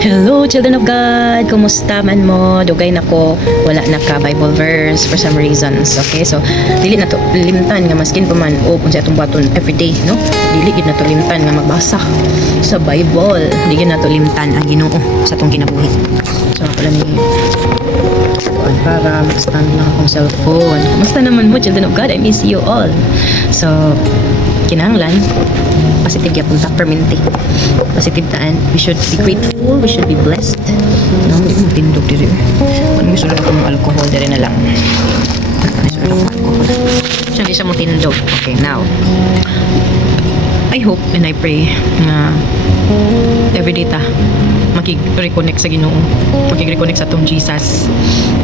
Hello, children of God! Kumusta man mo? Dugay na ko, wala na ka Bible verse for some reasons. Okay, so dili na to limtan nga maskin pa man o kung sa itong baton everyday, no? Dili gid na to limtan nga magbasa sa Bible. Dili gid na to limtan ang Ginoo sa atong kinabuhi. So ako lang ni para mag-stand lang akong cellphone. Kumusta naman mo, children of God? I miss you all. So, kinahanglan positive yapon ta permanente positive taan, we should be grateful, we should be blessed, no? Hindi mo tindog diri kung gusto lang akong alcohol diri na lang gusto lang akong alcohol siya di siya mo tindog. Okay, now I hope and I pray na everyday ta makig-reconnect sa Ginoo, makig-reconnect sa atong Jesus,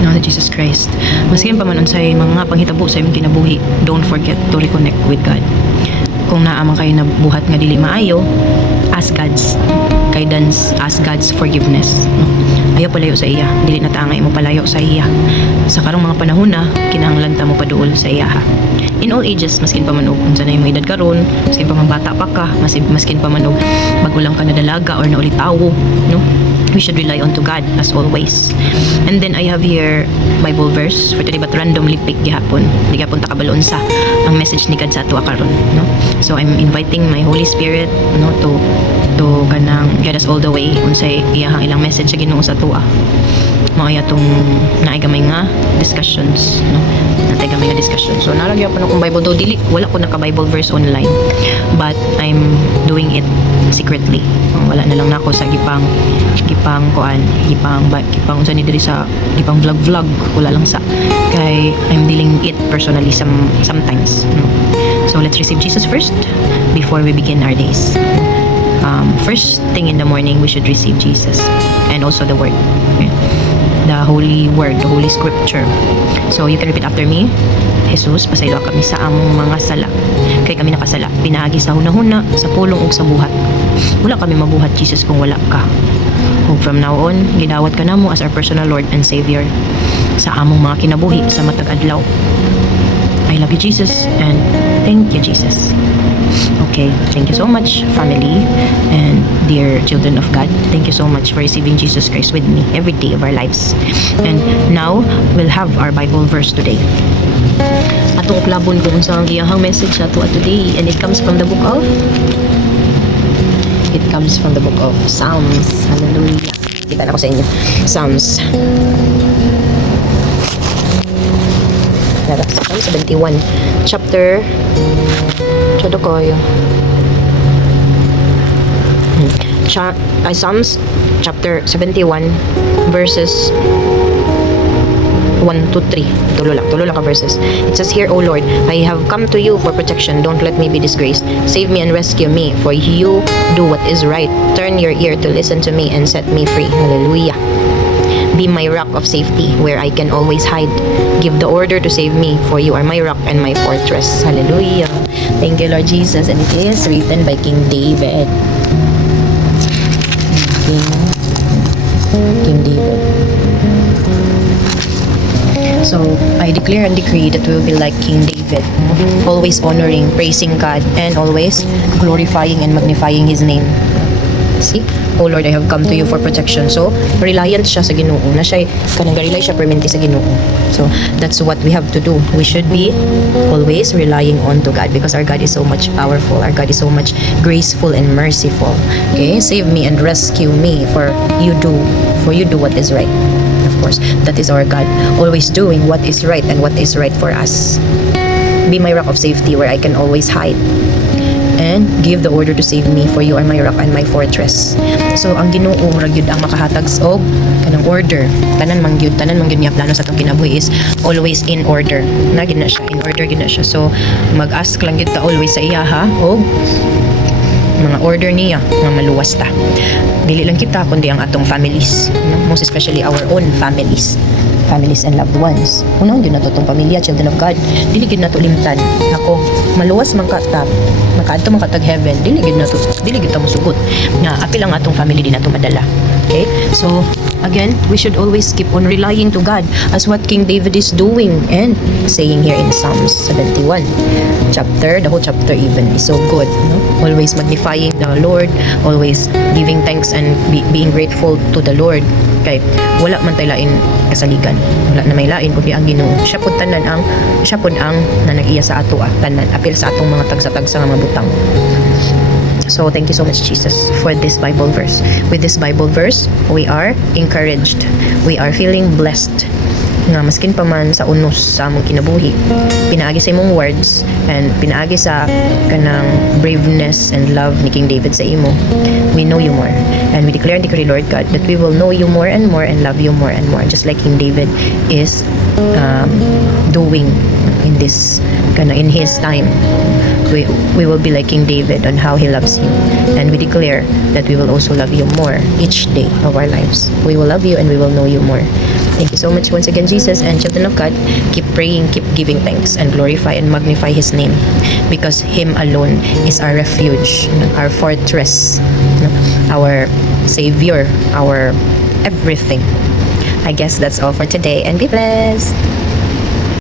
no, sa Jesus Christ. Maskin pa man unsay mga panghitabo sa imong kinabuhi, don't forget to reconnect with God. Kung naamang kayo na buhat nga dili maayo, ask God's guidance, ask God's forgiveness, no? Ayaw palayo sa iya, dili na tangay mo palayo sa iya. Sa karong mga panahon na kinahanglan ta mo paduol sa iya, ha? In all ages, maskin pa man og unsa na imong edad karon, maskin pa man bata pa ka, maskin pa man og bago lang ka na dalaga or naulitawo, no? We should rely on to God as always. And then I have here Bible verse for today, but randomly pick gihapon. Di gihapon ta kabalo unsa ang message ni God sa ato karon, no? So I'm inviting my Holy Spirit, no, to kanang guide us all the way unsay iyahang ilang message sa Ginoo sa atoa. Mao atong naigamay nga discussions, no? Naigamay nga discussion. So nalagyan pa akong Bible do dili wala ko naka Bible verse online, but I'm doing it secretly. Wala na lang nako sa gipang unsa ni diri sa gipang vlog wala lang sa kay I'm dealing it personally sometimes, no? So let's receive Jesus first before we begin our days. First thing in the morning we should receive Jesus and also the word, okay? The holy word, the holy scripture. So you can repeat after me. Jesus, pasaylo kami sa among mga sala. Kay kami nakasala, pinaagi sa hunahuna, sa pulong ug sa buhat. Wala kami mabuhat, Jesus, kung wala ka. Ug from now on, gidawat ka namo as our personal Lord and Savior sa among mga kinabuhi sa matag adlaw. I love you, Jesus, and thank you, Jesus. Okay, thank you so much, family and dear children of God. Thank you so much for receiving Jesus Christ with me every day of our lives. And now, we'll have our Bible verse today. Atong uklabon kung sa ang iyahang message nato today, and it comes from the book of Psalms. Hallelujah. Kita na ko sa inyo. Psalms 71 chapter Psalms chapter 71 verses 1 to 3. Tulo lang ka verses. It says here, O Lord, I have come to you for protection. Don't let me be disgraced. Save me and rescue me, for you do what is right. Turn your ear to listen to me and set me free. Hallelujah. Be my rock of safety, where I can always hide. Give the order to save me, for you are my rock and my fortress. Hallelujah. Thank you, Lord Jesus. And it is written by King David. King David. So, I declare and decree that we will be like King David, always honoring, praising God, and always glorifying and magnifying His name. See? Oh Lord, I have come to you for protection. So, reliant siya sa Ginoo. Na siya, kanang rely siya permanente sa Ginoo. So, that's what we have to do. We should be always relying on to God because our God is so much powerful. Our God is so much graceful and merciful. Okay? Save me and rescue me, for you do what is right. Of course, that is our God, always doing what is right and what is right for us. Be my rock of safety, where I can always hide, and give the order to save me, for you are my rock and my fortress. So ang Ginoo ra gyud ang makahatag og kanang order. Tanan man gyud niya plano sa atong kinabuhi is always in order. Na gyud na siya, in order gyud na siya. So mag-ask lang gyud ta always sa iya, ha, og mga order niya nga maluwas ta. Dili lang kita kundi ang atong families, no? Most especially our own families and loved ones. Unang gyud nato tong pamilya, children of God. Dili gyud nato limtan. Ako maluwas man ka ta, makaadto man ka tag heaven. Dili gyud ta mosugot nga apil ang atong family din nato madala. Okay? So again, we should always keep on relying to God as what King David is doing and saying here in Psalms 71 chapter. The whole chapter even is so good, no? Always magnifying the Lord, always giving thanks and being grateful to the Lord. Kay wala man tay lain kasaligan, wala na may lain kundi ang Ginoo. Siya pud ang nanag-iya sa ato tanan apil sa atong mga tagsa-tagsa nga mga butang. So thank you so much, Jesus, for this Bible verse. With this Bible verse, we are encouraged, we are feeling blessed nga maskin pa man sa unos sa among kinabuhi, pinaagi sa imong words and pinaagi sa kanang braveness and love ni King David sa imo, we know you more, and we declare and decree, Lord God, that we will know you more and more and love you more and more, just like King David is doing in this in his time. We will be like King David on how he loves you, and we declare that we will also love you more each day of our lives. We will love you and we will know you more. Thank you so much once again, Jesus, and children of God, keep praying, keep giving thanks, and glorify and magnify His name, because Him alone is our refuge, our fortress, our Savior, our everything. I guess that's all for today, and be blessed.